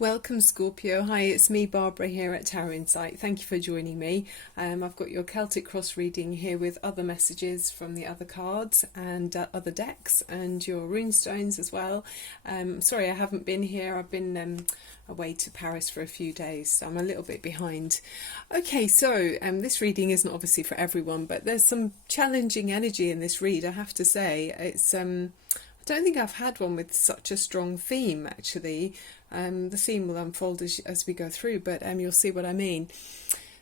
Welcome, Scorpio. Hi, it's me, Barbara, here at Tarot Insight. Thank you for joining me. I've got your Celtic Cross reading here with other messages from the other cards and other decks, and your runestones as well. Sorry, I haven't been here. I've been away to Paris for a few days, so I'm a little bit behind. Okay, so this reading isn't obviously for everyone, but there's some challenging energy in this read, I have to say. It's I don't think I've had one with such a strong theme, actually. The theme will unfold as we go through, but you'll see what I mean.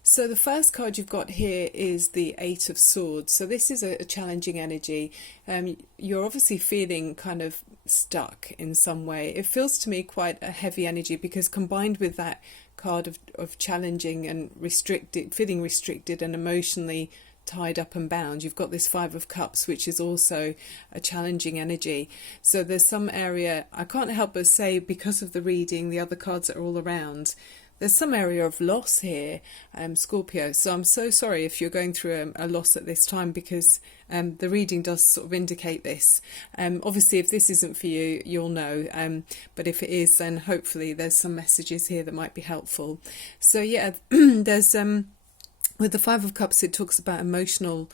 So the first card you've got here is the Eight of Swords. So this is a challenging energy. You're obviously feeling kind of stuck in some way. It feels to me quite a heavy energy because combined with that card of challenging and restricted, feeling restricted and emotionally tied up and bound, you've got this Five of Cups, which is also a challenging energy. So there's some area, I can't help but say, because of the reading, the other cards that are all around, there's some area of loss here, Scorpio. So I'm so sorry if you're going through a loss at this time, because the reading does sort of indicate this. Obviously, if this isn't for you, you'll know. But if it is, then hopefully there's some messages here that might be helpful. So yeah, there's with the Five of Cups, it talks about emotional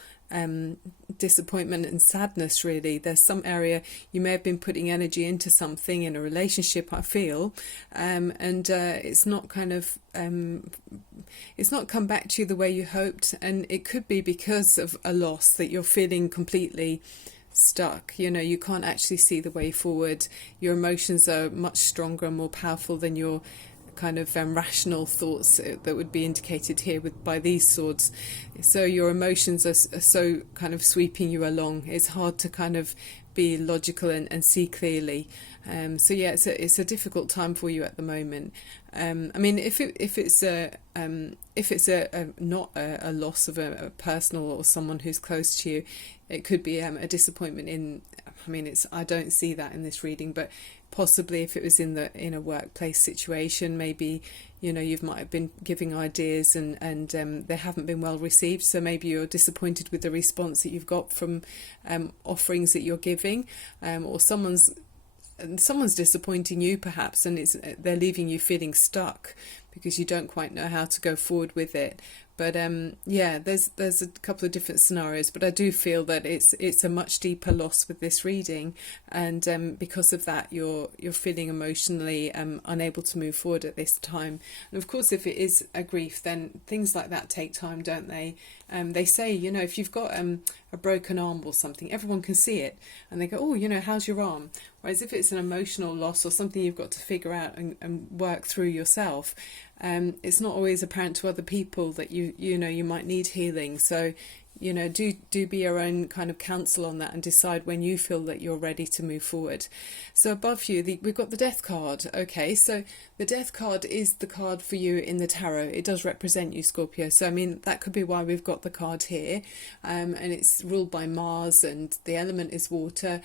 disappointment and sadness, really. There's some area you may have been putting energy into something in a relationship, I feel, and it's not kind of it's not come back to you the way you hoped, and it could be because of a loss that you're feeling completely stuck. You know, you can't actually see the way forward. Your emotions are much stronger and more powerful than your kind of rational thoughts that would be indicated here by these swords. So your emotions are so kind of sweeping you along. It's hard to kind of be logical and see clearly. So yeah, it's a difficult time for you at the moment. I mean, if it's not a loss of a personal or someone who's close to you, it could be a disappointment in. I mean, I don't see that in this reading, but possibly if it was in a workplace situation, maybe, you know, you might have been giving ideas and they haven't been well received, so maybe you're disappointed with the response that you've got from offerings that you're giving, or someone's disappointing you perhaps, and they're leaving you feeling stuck because you don't quite know how to go forward with it. But yeah, there's a couple of different scenarios, but I do feel that it's a much deeper loss with this reading, and because of that, you're feeling emotionally unable to move forward at this time. And of course, if it is a grief, then things like that take time, don't they? They say, you know, if you've got a broken arm or something, everyone can see it, and they go, oh, you know, how's your arm? Whereas if it's an emotional loss or something you've got to figure out and work through yourself, it's not always apparent to other people that you know you might need healing. So, you know, do be your own kind of counsel on that and decide when you feel that you're ready to move forward. So above you, we've got the Death card. Okay, so the Death card is the card for you in the tarot. It does represent you, Scorpio. So I mean, that could be why we've got the card here, and it's ruled by Mars, and the element is water.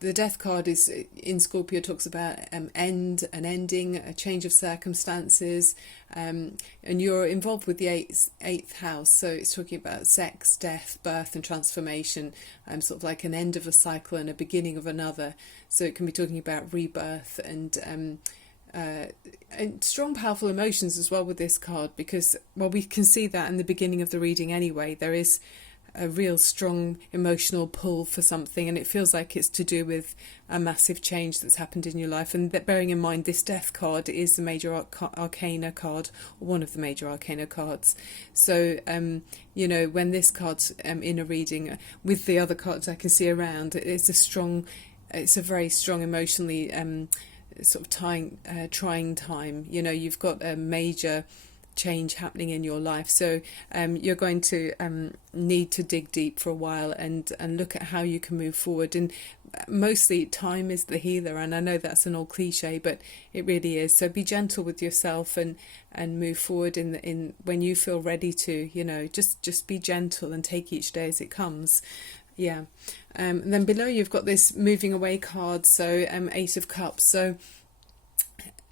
The Death card is in Scorpio, talks about an ending, a change of circumstances, and you're involved with the eighth house, so it's talking about sex, death, birth and transformation, sort of like an end of a cycle and a beginning of another. So it can be talking about rebirth and strong, powerful emotions as well with this card, because, well, we can see that in the beginning of the reading anyway. There is a real strong emotional pull for something, and it feels like it's to do with a massive change that's happened in your life. And that, bearing in mind, this Death card is the major arcana card, or one of the major arcana cards. So you know, when this card's in a reading with the other cards I can see around, it's a very strong emotionally sort of trying time. You know, you've got a major change happening in your life, so you're going to need to dig deep for a while and look at how you can move forward. And mostly time is the healer, and I know that's an old cliche, but it really is. So be gentle with yourself and move forward in when you feel ready to. You know, just be gentle and take each day as it comes. Yeah. And then below you've got this moving away card, so Ace of Cups. So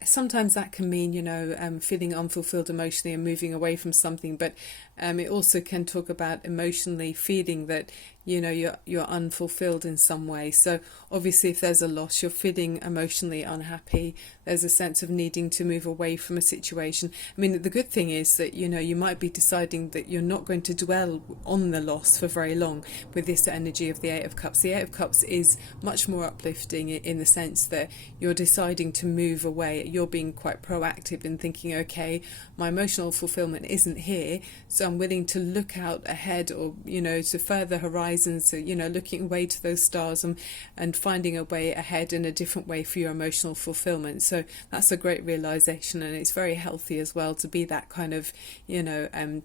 sometimes that can mean, you know, feeling unfulfilled emotionally and moving away from something, but it also can talk about emotionally feeling that you're unfulfilled in some way. So obviously if there's a loss, you're feeling emotionally unhappy, there's a sense of needing to move away from a situation. I mean, the good thing is that you might be deciding that you're not going to dwell on the loss for very long with this energy of the Eight of Cups. The Eight of Cups is much more uplifting in the sense that you're deciding to move away. You're being quite proactive in thinking, okay, my emotional fulfillment isn't here, so I'm willing to look out ahead, or to further horizons, so looking away to those stars and finding a way ahead in a different way for your emotional fulfillment. So that's a great realization, and it's very healthy as well to be that kind of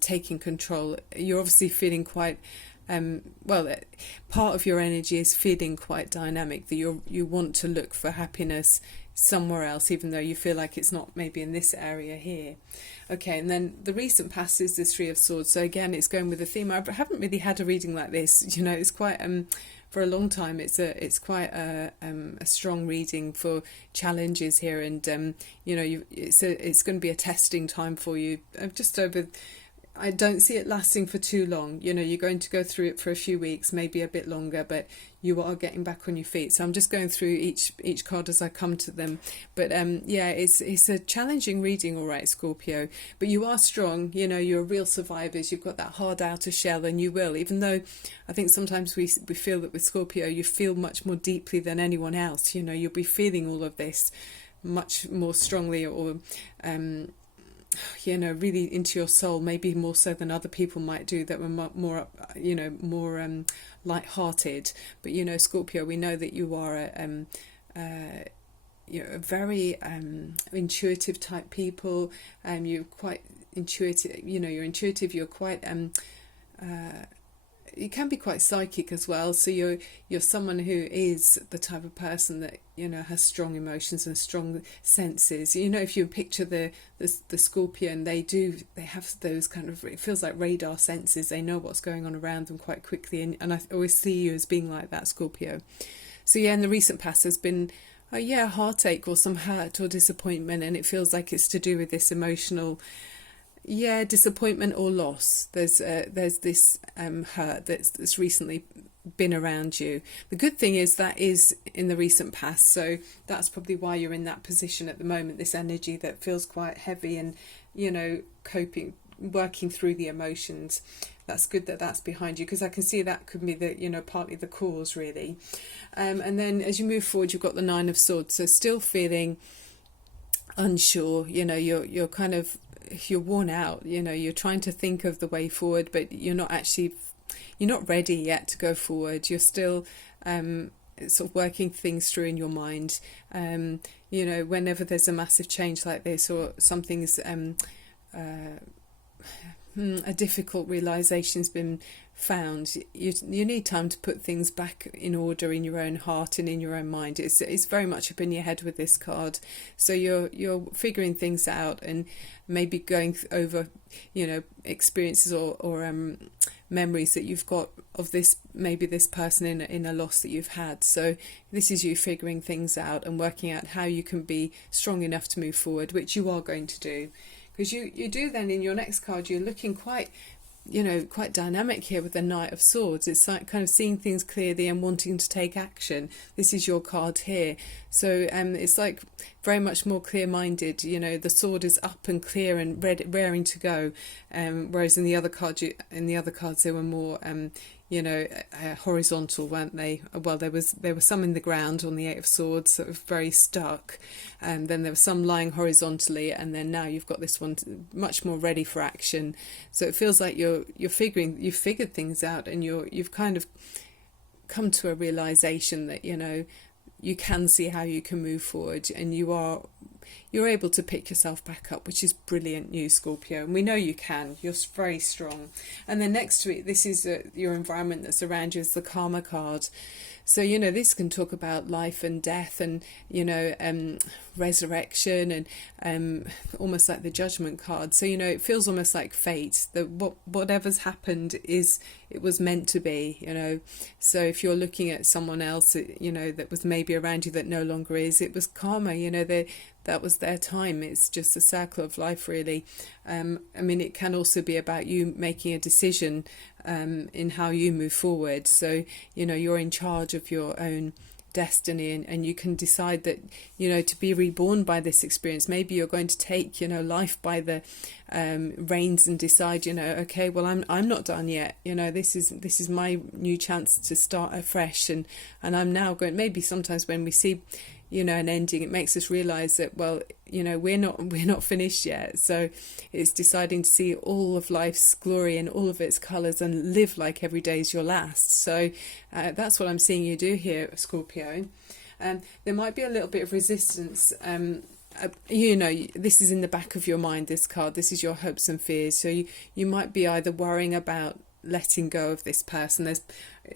taking control. You're obviously feeling quite part of your energy is feeling quite dynamic, that you want to look for happiness somewhere else, even though you feel like it's not maybe in this area here. Okay, and then the recent past is the Three of Swords. So again, it's going with the theme. I haven't really had a reading like this. It's quite for a long time. It's quite a strong reading for challenges here, and it's going to be a testing time for you. Just over. I don't see it lasting for too long. You're going to go through it for a few weeks, maybe a bit longer, but you are getting back on your feet. So I'm just going through each card as I come to them. But it's a challenging reading, all right, Scorpio. But you are strong. You're real survivors. You've got that hard outer shell, and you will. Even though I think sometimes we feel that with Scorpio, you feel much more deeply than anyone else. You'll be feeling all of this much more strongly, or really into your soul, maybe more so than other people might do that were more light-hearted. But Scorpio, we know that you are a very intuitive type people. You're quite intuitive. You're intuitive. You're quite you can be quite psychic as well. So you're someone who is the type of person that has strong emotions and strong senses. If you picture the Scorpion, they have those kind of, it feels like radar senses. They know what's going on around them quite quickly, and I always see you as being like that, Scorpio. So in the recent past there's been heartache or some hurt or disappointment, and it feels like it's to do with this emotional disappointment or loss. There's this hurt that's recently been around you. The good thing is that is in the recent past, so that's probably why you're in that position at the moment, this energy that feels quite heavy and working through the emotions. That's good that that's behind you, because I can see that could be the partly the cause, really. And then as you move forward, you've got the Nine of Swords, so still feeling unsure. You're kind of, you're worn out. You're trying to think of the way forward, but you're not ready yet to go forward. You're still sort of working things through in your mind. Whenever there's a massive change like this, or something's a difficult realization's been found, you need time to put things back in order in your own heart and in your own mind. It's very much up in your head with this card, so you're figuring things out and maybe going over experiences or memories that you've got of this person in a loss that you've had. So this is you figuring things out and working out how you can be strong enough to move forward, which you are going to do, because you do. Then in your next card, you're looking quite dynamic here with the Knight of Swords. It's like kind of seeing things clearly and wanting to take action. This is your card here. So it's like very much more clear-minded. The sword is up and clear and raring to go. Whereas in the other cards, they were more horizontal, weren't they? Well, there were some in the ground on the Eight of Swords, sort of very stuck, and then there were some lying horizontally, and then now you've got this one much more ready for action. So it feels like you've figured things out, and you've kind of come to a realization that you can see how you can move forward, and you're able to pick yourself back up, which is brilliant news, Scorpio. And we know you can. You're very strong. And then next to it, this is your environment that's around you, is the Karma card. So, this can talk about life and death and, resurrection and almost like the Judgment card. So, it feels almost like fate, that whatever's happened is it was meant to be, you know. So if you're looking at someone else, you know, that was maybe around you that no longer is, it was karma, you know, that was their time. It's just a circle of life, really. I mean, it can also be about you making a decision in how you move forward. So, you know, you're in charge of your own destiny, and you can decide that, you know, to be reborn by this experience. Maybe you're going to take, you know, life by the reins and decide, you know, okay, well, I'm not done yet, you know, this is my new chance to start afresh, and I'm now going. Maybe sometimes when we see, you know, an ending, it makes us realize that, well, you know, we're not finished yet. So it's deciding to see all of life's glory and all of its colors and live like every day is your last. So that's what I'm seeing you do here, Scorpio. There might be a little bit of resistance. You know, this is in the back of your mind, this card. This is your hopes and fears. So you might be either worrying about letting go of this person.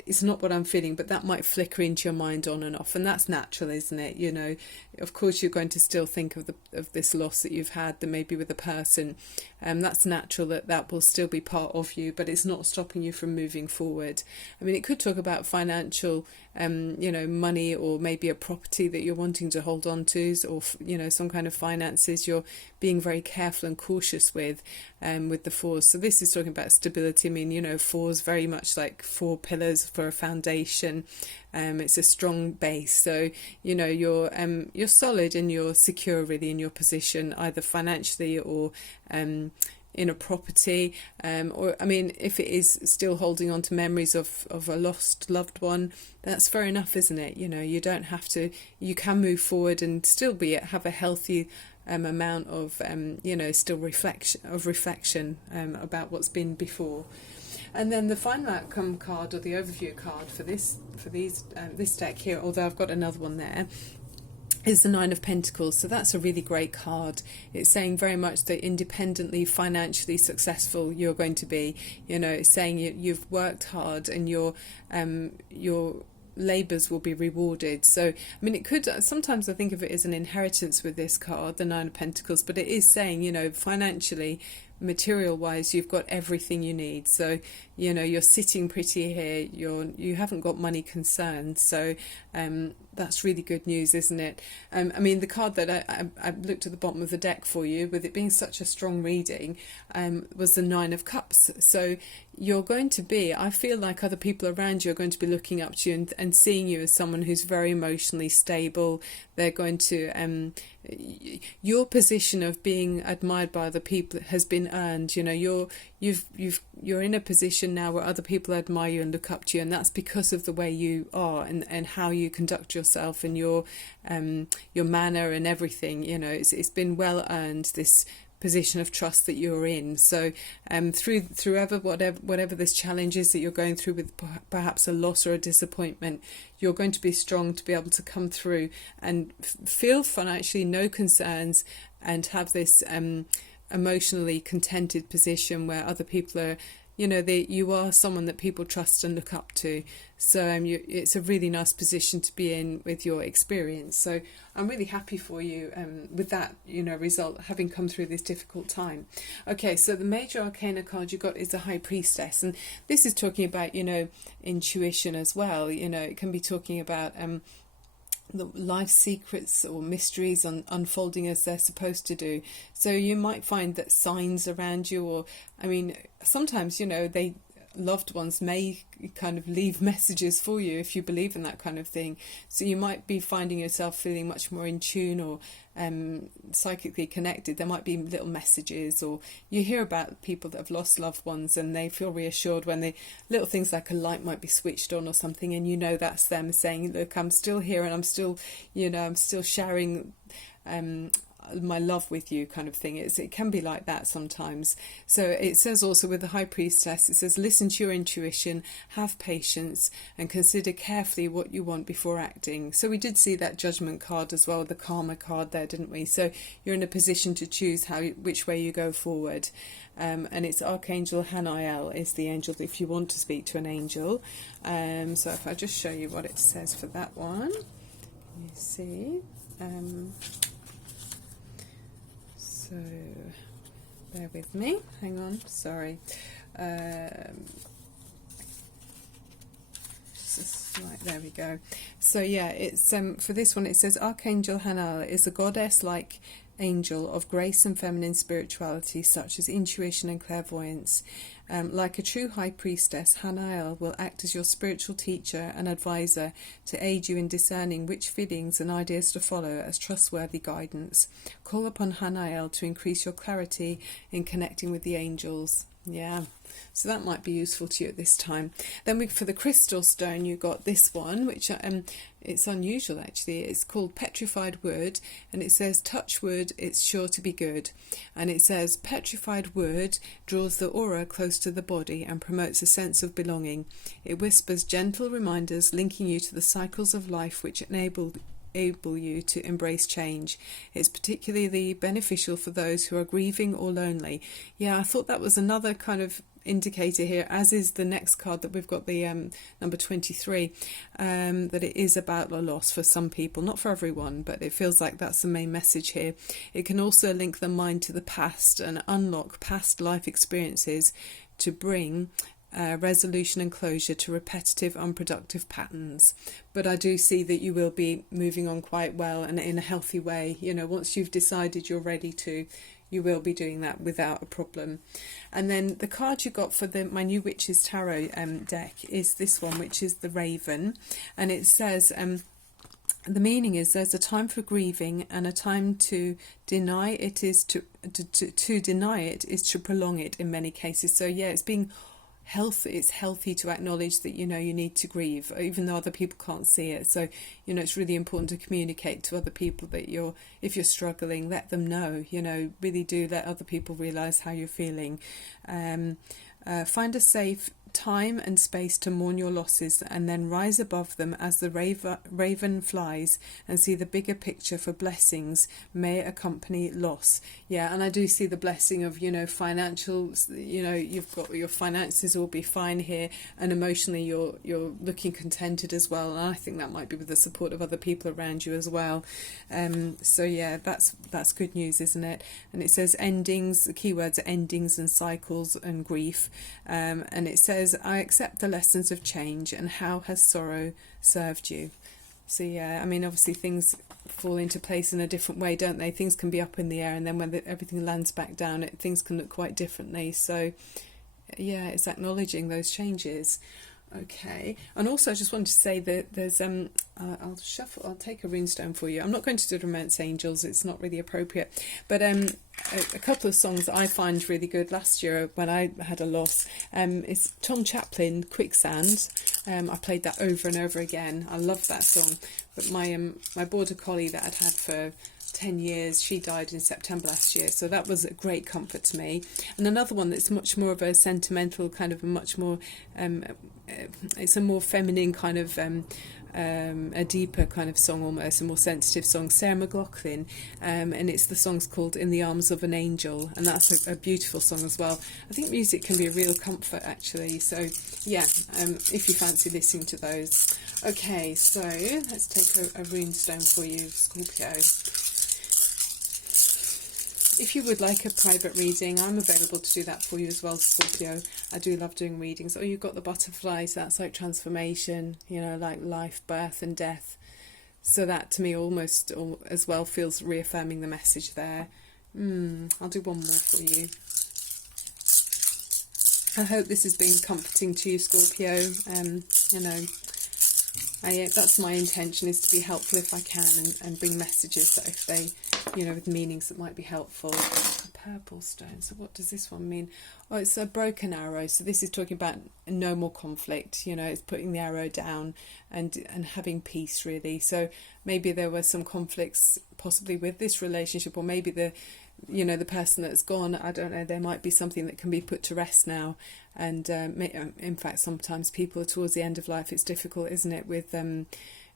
It's not what I'm feeling, but that might flicker into your mind on and off, and that's natural, isn't it? You know, of course you're going to still think of this loss that you've had, that maybe with a person, that's natural, that will still be part of you, but it's not stopping you from moving forward. I mean, it could talk about financial, you know, money, or maybe a property that you're wanting to hold on to, or, you know, some kind of finances you're being very careful and cautious with the fours. So this is talking about stability. I mean, you know, fours very much like four pillars for a foundation. It's a strong base. So, you know, you're solid and you're secure really in your position, either financially or in a property, or, I mean, if it is still holding on to memories of a lost loved one, that's fair enough, isn't it? You know, you don't have to, you can move forward and still have a healthy amount of, you know, still reflection about what's been before. And then the final outcome card, or the overview card for this deck here, although I've got another one there, is the Nine of Pentacles. So that's a really great card. It's saying very much that independently, financially successful you're going to be. You know, it's saying you've worked hard, and your labours will be rewarded. So, I mean, it could, sometimes I think of it as an inheritance with this card, the Nine of Pentacles, but it is saying, you know, financially, material wise, you've got everything you need. So, you know, you're sitting pretty here, you haven't got money concerns. So that's really good news, isn't it? I mean, the card that I looked at the bottom of the deck for you, with it being such a strong reading, was the Nine of Cups. So you're going to be, I feel like other people around you are going to be looking up to you and seeing you as someone who's very emotionally stable. They're going to, your position of being admired by other people has been earned. You know, you're in a position now where other people admire you and look up to you, and that's because of the way you are and how you conduct yourself, and your manner and everything. You know, it's been well earned, this position of trust that you're in. So through whatever this challenge is that you're going through, with perhaps a loss or a disappointment, you're going to be strong to be able to come through and feel financially no concerns, and have this emotionally contented position where other people are, you know, you are someone that people trust and look up to. So it's a really nice position to be in with your experience. So I'm really happy for you with that, you know, result, having come through this difficult time. Okay, so the major arcana card you got is the High Priestess, and this is talking about, you know, intuition as well. You know, it can be talking about the life secrets or mysteries unfolding as they're supposed to do. So you might find that signs around you, or, I mean, sometimes, you know, loved ones may kind of leave messages for you, if you believe in that kind of thing. So you might be finding yourself feeling much more in tune, or psychically connected. There might be little messages, or you hear about people that have lost loved ones and they feel reassured when little things like a light might be switched on or something, and you know that's them saying, look, I'm still here, and I'm still, you know, I'm still sharing my love with you, kind of thing. It can be like that sometimes. So it says also with the High Priestess, it says, listen to your intuition, have patience, and consider carefully what you want before acting. So we did see that Judgment card as well, the Karma card there, didn't we? So you're in a position to choose which way you go forward. And it's Archangel Hanael is the angel if you want to speak to an angel. So if I just show you what it says for that one, you see. So bear with me, hang on, sorry. Right, there we go. So yeah, it's for this one it says Archangel Hanael is a goddess-like angel of grace and feminine spirituality, such as intuition and clairvoyance. Like a true high priestess, Hanael will act as your spiritual teacher and advisor to aid you in discerning which feelings and ideas to follow as trustworthy guidance. Call upon Hanael to increase your clarity in connecting with the angels. Yeah, so that might be useful to you at this time. Then for the crystal stone, you got this one, which it's unusual actually. It's called petrified wood, and it says, touch wood, it's sure to be good. And it says, petrified wood draws the aura close to the body and promotes a sense of belonging. It whispers gentle reminders linking you to the cycles of life which enable you to embrace change. It's particularly beneficial for those who are grieving or lonely. Yeah, I thought that was another kind of indicator here, as is the next card that we've got, the number 23, that it is about a loss for some people, not for everyone, but it feels like that's the main message here. It can also link the mind to the past and unlock past life experiences to bring resolution and closure to repetitive, unproductive patterns. But I do see that you will be moving on quite well and in a healthy way. You know, once you've decided you're ready to, you will be doing that without a problem. And then the card you got for my New Witches Tarot deck is this one, which is the Raven. And it says, the meaning is there's a time for grieving and a time to deny it is to deny it is to prolong it in many cases. So yeah, it's healthy to acknowledge that, you know, you need to grieve, even though other people can't see it. So, you know, it's really important to communicate to other people that if you're struggling, let them know, you know, really do let other people realise how you're feeling. Find a safe time and space to mourn your losses, and then rise above them as the raven flies and see the bigger picture, for blessings may accompany loss. Yeah, and I do see the blessing of, you know, financial, you know, you've got your finances will be fine here, and emotionally you're looking contented as well, and I think that might be with the support of other people around you as well. So yeah, that's good news, isn't it? And it says endings, the keywords are endings and cycles and grief, and it says, I accept the lessons of change, and how has sorrow served you? So yeah, I mean, obviously things fall into place in a different way, don't they? Things can be up in the air, and then when everything lands back down, things can look quite differently. So yeah, it's acknowledging those changes. Okay, and also I just wanted to say that there's I'll take a runestone for you. I'm not going to do Romance Angels, it's not really appropriate, but a couple of songs that I find really good last year when I had a loss is Tom Chaplin, Quicksand. I played that over and over again. I love that song. But my border collie that I'd had for 10 years, she died in September last year, so that was a great comfort to me. And another one that's much more of a sentimental kind of, a much more it's a more feminine kind of a deeper kind of song, almost a more sensitive song, Sarah McLachlan, and it's the song's called In the Arms of an Angel, and that's a beautiful song as well. I think music can be a real comfort actually, so yeah, if you fancy listening to those. Okay, so let's take a runestone for you, Scorpio. If you would like a private reading, I'm available to do that for you as well, Scorpio. I do love doing readings. Oh, you've got the butterflies, that's like transformation, you know, like life, birth and death. So that to me almost as well feels reaffirming the message there. I'll do one more for you. I hope this has been comforting to you, Scorpio. You know, that's my intention, is to be helpful if I can, and bring messages that if they, you know, with meanings that might be helpful. A purple stone, so what does this one mean? Oh, it's a broken arrow, so this is talking about no more conflict, you know, it's putting the arrow down and having peace really. So maybe there were some conflicts possibly with this relationship, or maybe the person that's gone, I don't know, there might be something that can be put to rest now. And in fact, sometimes people towards the end of life, it's difficult, isn't it, with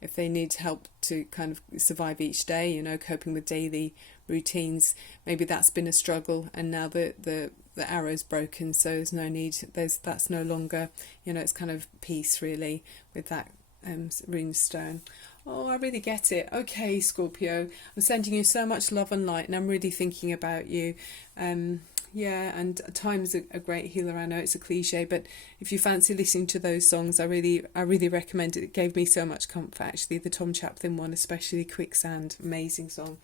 if they need help to kind of survive each day, you know, coping with daily routines. Maybe that's been a struggle, and now the arrow's broken, so there's no need, that's no longer, you know, it's kind of peace really with that rune stone. Oh, I really get it. Okay, Scorpio, I'm sending you so much love and light, and I'm really thinking about you. Yeah, and time's a great healer. I know it's a cliche, but if you fancy listening to those songs, I really recommend it. It gave me so much comfort, actually. The Tom Chaplin one, especially Quicksand, amazing song.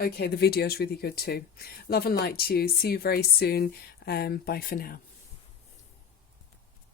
Okay, the video's really good too. Love and light to you. See you very soon. Bye for now.